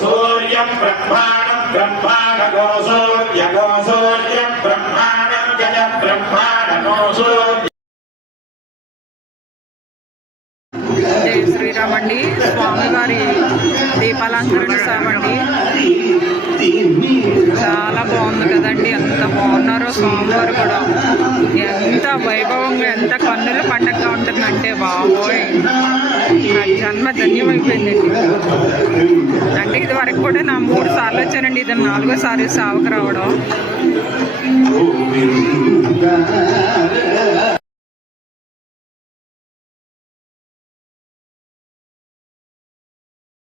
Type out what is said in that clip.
सूर्यं ब्रह्माणं ब्रह्माणगो सूर्यगो सूर्यं ब्रह्माणं जय ब्रह्माणगो सूर्य। జై శ్రీరామ్ అండి. స్వామివారి దీపాలంకరణ సేవండి. చాలా బాగుంది కదండి. ఎంత బాగున్నారో స్వామివారు కూడా. ఎంత వైభవంగా ఎంత కన్నుల పండగగా ఉంటుందంటే బాబోయ్ నా జన్మ ధన్యమైపోయిందండి. అంటే ఇది వరకు కూడా నా 3 సార్లు వచ్చానండి. ఇది 4వ సారి సేవకు రావడం.